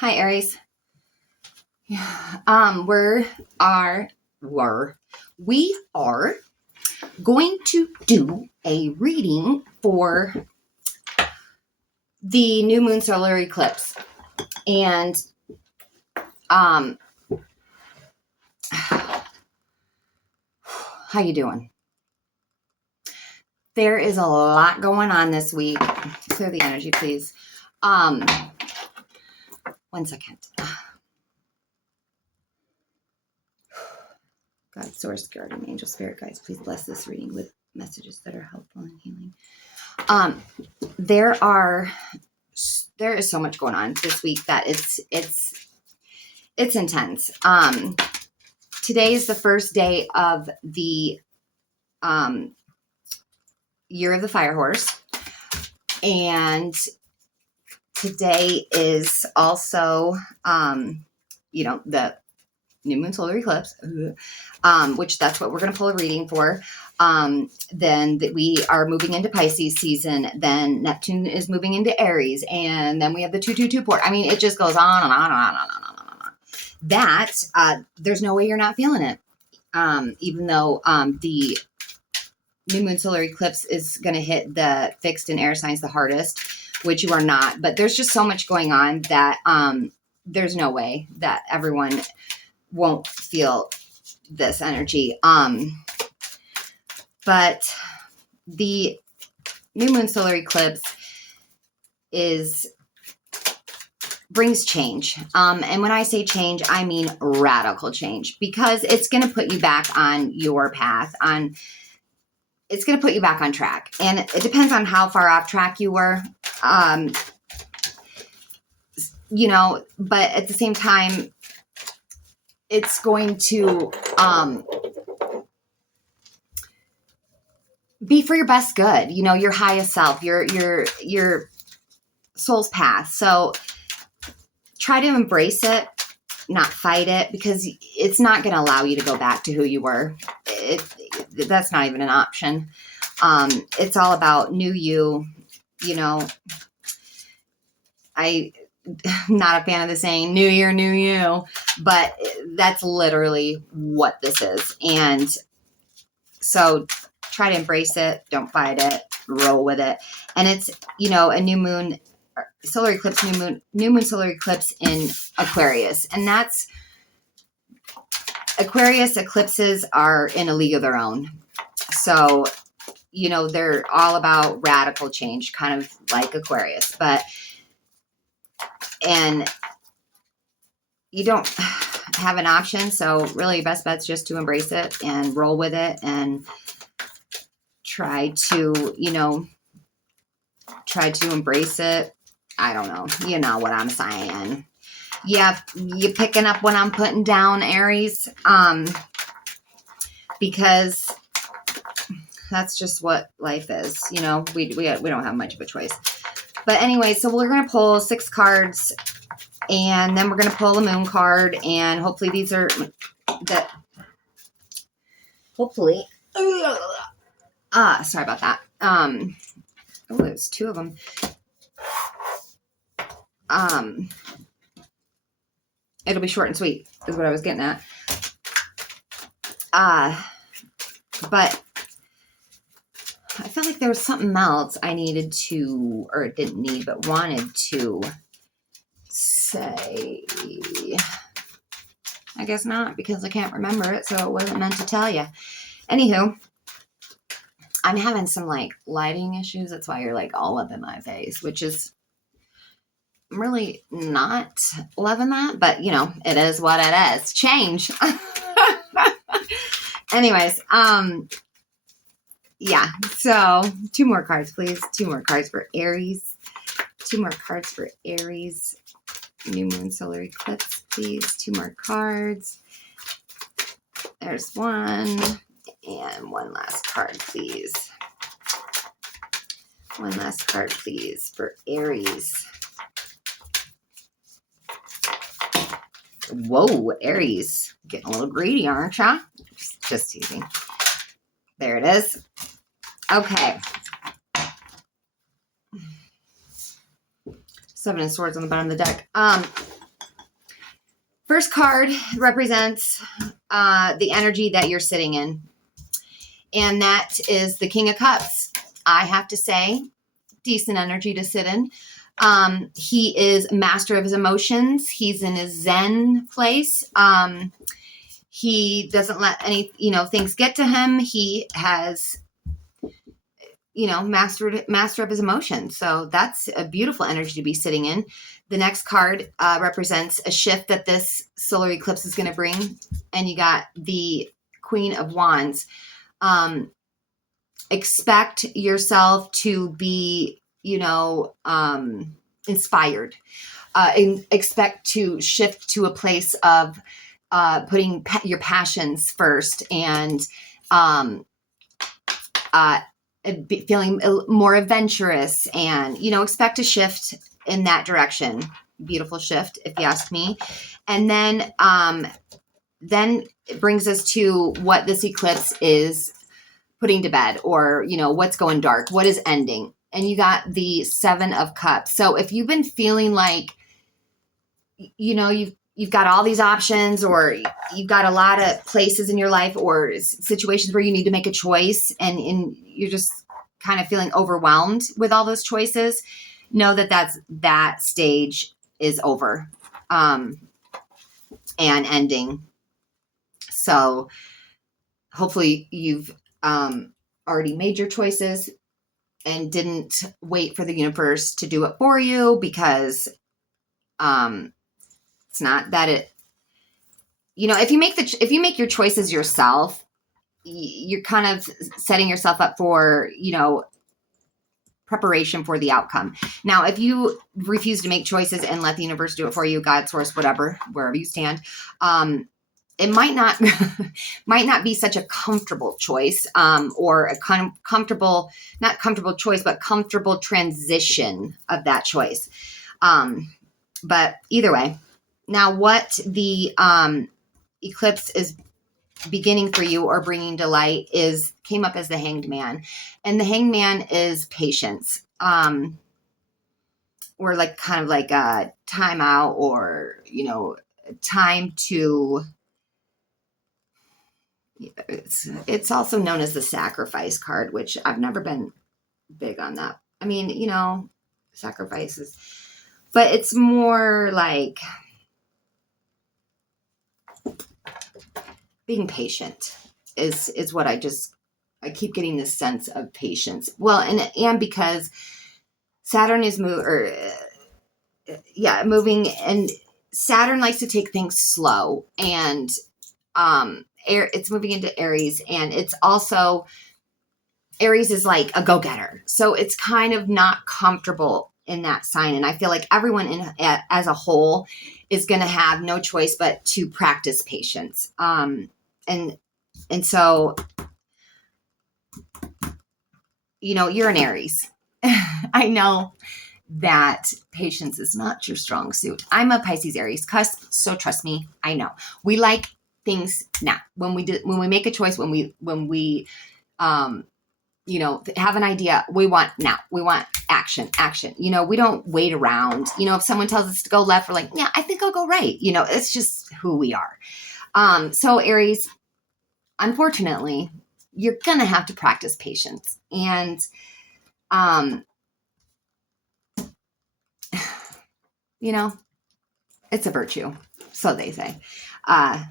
Hi, Aries. We are going to do a reading for the new moon solar eclipse. And how you doing? There is a lot going on this week. Clear the energy, please. 1 second. God, source, guardian, angel, spirit guides, please bless this reading with messages that are helpful and healing. There is so much going on this week that it's intense. Today is the first day of the year of the fire horse, and today is also the new moon solar eclipse, which that's what we're going to pull a reading for. Then we are moving into Pisces season. Then Neptune is moving into Aries, and then we have the 222 port. I mean, it just goes on and on and on and on and on and on. That there's no way you're not feeling it, even though the new moon solar eclipse is going to hit the fixed and air signs the hardest, which you are not. But there's just so much going on that there's no way that everyone won't feel this energy. But the new moon solar eclipse brings change. And when I say change, I mean radical change, because it's going to put you back on your path. It's going to put you back on track. And it depends on how far off track you were. But at the same time, it's going to be for your best good, your highest self, your soul's path. So try to embrace it, not fight it, because it's not going to allow you to go back to who you were. That's not even an option. It's all about new you. I'm not a fan of the saying new year, new you, but that's literally what this is. And so try to embrace it. Don't fight it. Roll with it. And it's, a new moon solar eclipse, new moon solar eclipse in Aquarius. And that's Aquarius eclipses are in a league of their own. So, they're all about radical change, kind of like Aquarius, and you don't have an option. So really best bet's just to embrace it and roll with it and try to embrace it. I don't know. You know what I'm saying. Yeah, you picking up what I'm putting down, Aries, because that's just what life is. We don't have much of a choice. But anyway, so we're going to pull 6 cards, and then we're going to pull a moon card, and hopefully these are sorry about that. There's 2 of them. It'll be short and sweet is what I was getting at. But I felt like there was something else I needed to, or didn't need, but wanted to say. I guess not, because I can't remember it, so it wasn't meant to tell you. Anywho, I'm having some lighting issues. That's why you're all up in my face, which is I'm really not loving that, but it is what it is. Change. Anyways, yeah. So 2 more cards, please. 2 more cards for Aries. 2 more cards for Aries. New moon solar eclipse, please. 2 more cards. There's 1. And 1 last card, please. 1 last card, please, for Aries. Whoa, Aries. Getting a little greedy, aren't ya? Just teasing. There it is. Okay. 7 of Swords on the bottom of the deck. First card represents the energy that you're sitting in, and that is the King of Cups. I have to say, decent energy to sit in. He is master of his emotions. He's in his Zen place. He doesn't let any, things get to him. He has, master of his emotions. So that's a beautiful energy to be sitting in. The next card represents a shift that this solar eclipse is going to bring. And you got the Queen of Wands. Expect yourself to be, inspired. And expect to shift to a place of putting your passions first and feeling more adventurous, and expect a shift in that direction. Beautiful shift, if you ask me. And then it brings us to what this eclipse is putting to bed, or what's going dark, what is ending. And you got the 7 of Cups. So if you've been feeling like you've got all these options, or you've got a lot of places in your life or situations where you need to make a choice, and you're just kind of feeling overwhelmed with all those choices, know that stage is over and ending. So hopefully you've already made your choices and didn't wait for the universe to do it for you, because it's not that it, if you make your choices yourself, you're kind of setting yourself up for, preparation for the outcome. Now, if you refuse to make choices and let the universe do it for you, God, source, whatever, wherever you stand, it might not be such a comfortable choice, or a not comfortable choice, but comfortable transition of that choice. But either way, now what the eclipse is beginning for you or bringing to light came up as the Hanged Man. And the Hanged Man is patience. Or kind of like a timeout, or, time to, it's also known as the Sacrifice card, which I've never been big on that. I mean, sacrifices, but it's more like being patient is what I keep getting this sense of patience. Well, and because Saturn is moving, and Saturn likes to take things slow, and it's moving into Aries, and it's also, Aries is like a go-getter. So it's kind of not comfortable in that sign. And I feel like everyone as a whole is going to have no choice but to practice patience. And so, you're an Aries. I know that patience is not your strong suit. I'm a Pisces Aries cusp, so trust me, I know. We like things now. When we make a choice, when we have an idea, we want now. We want action. We don't wait around. If someone tells us to go left, we're like, yeah, I think I'll go right. It's just who we are. So Aries, unfortunately, you're going to have to practice patience. And, it's a virtue. So they say. I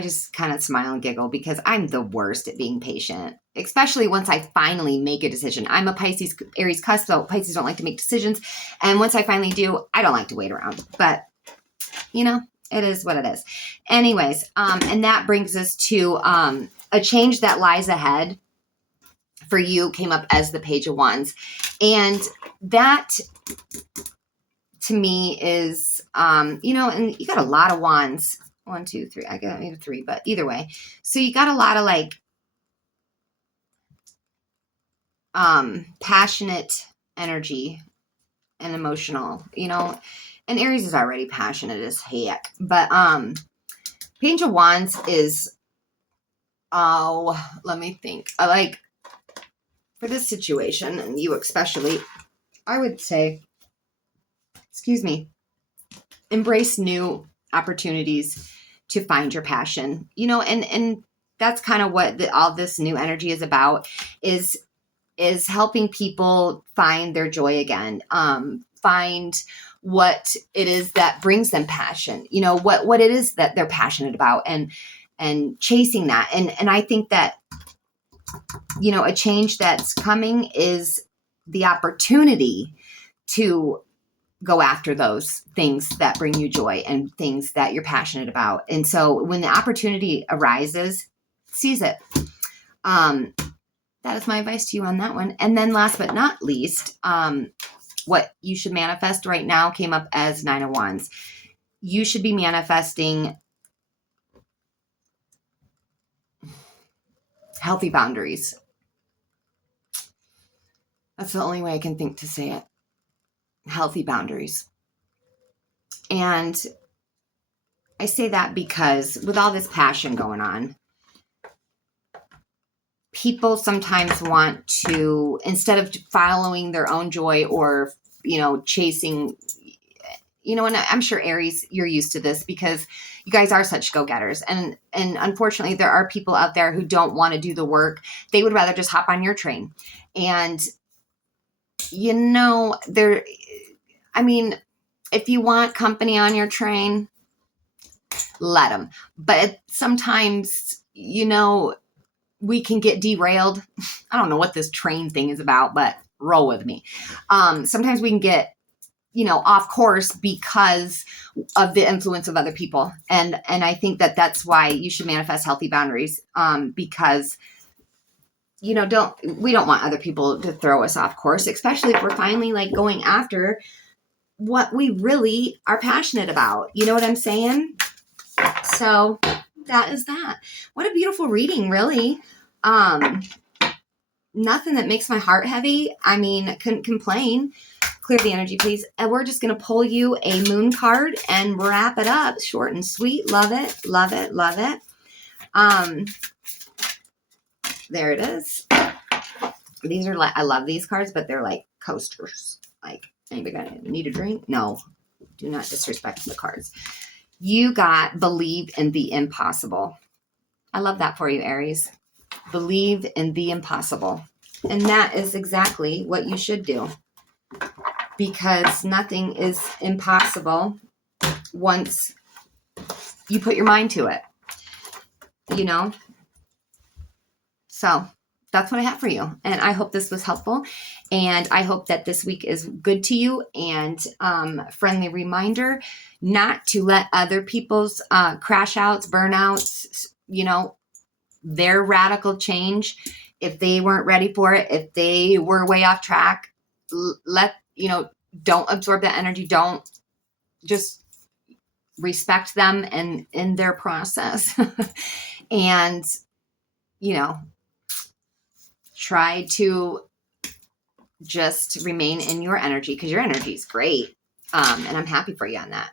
just kind of smile and giggle because I'm the worst at being patient, especially once I finally make a decision. I'm a Pisces Aries cusp, so Pisces don't like to make decisions. And once I finally do, I don't like to wait around. But, it is what it is. Anyways, and that brings us to a change that lies ahead for you came up as the Page of Wands. And that, to me, is, and you got a lot of wands. 1, 2, 3. I got maybe 3, but either way. So you got a lot of passionate energy and emotional, and Aries is already passionate as heck. But Page of Wands is, let me think. For this situation, and you especially, I would say, embrace new opportunities to find your passion, you know, and that's kind of what all this new energy is about, is helping people find their joy again, find what it is that brings them passion, you know, what it is that they're passionate about, and chasing that. And I think that, you know, a change that's coming is the opportunity to go after those things that bring you joy and things that you're passionate about. And so when the opportunity arises, seize it. That is my advice to you on that one. And then last but not least, what you should manifest right now came up as 9 of Wands. You should be manifesting healthy boundaries. That's the only way I can think to say it. Healthy boundaries. And I say that because with all this passion going on, people sometimes want to, instead of following their own joy or, you know, chasing, you know, and I'm sure Aries, you're used to this because you guys are such go-getters. And unfortunately, there are people out there who don't want to do the work. They would rather just hop on your train. And, you know, if you want company on your train, let them. But sometimes, you know, we can get derailed. I don't know what this train thing is about, but roll with me. Sometimes we can get, you know, off course because of the influence of other people. And I think that that's why you should manifest healthy boundaries, because, you know, we don't want other people to throw us off course, especially if we're finally like going after what we really are passionate about. You know what I'm saying? So that is that. What a beautiful reading, really. Nothing that makes my heart heavy. I mean, I couldn't complain. Clear the energy, please. And we're just going to pull you a moon card and wrap it up. Short and sweet. Love it. Love it. Love it. There it is. These are I love these cards, but they're like coasters. Like, anybody need a drink? No, do not disrespect the cards. You got believe in the impossible. I love that for you, Aries. Believe in the impossible. And that is exactly what you should do, because nothing is impossible once you put your mind to it, you know? So that's what I have for you. And I hope this was helpful. And I hope that this week is good to you. And friendly reminder not to let other people's crash outs, burnouts, you know, their radical change, if they weren't ready for it, if they were way off track, don't absorb that energy. Don't, just respect them and in their process. And, you know, try to just remain in your energy, because your energy is great. And I'm happy for you on that.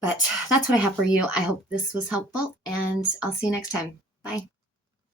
But that's what I have for you. I hope this was helpful, and I'll see you next time. Bye.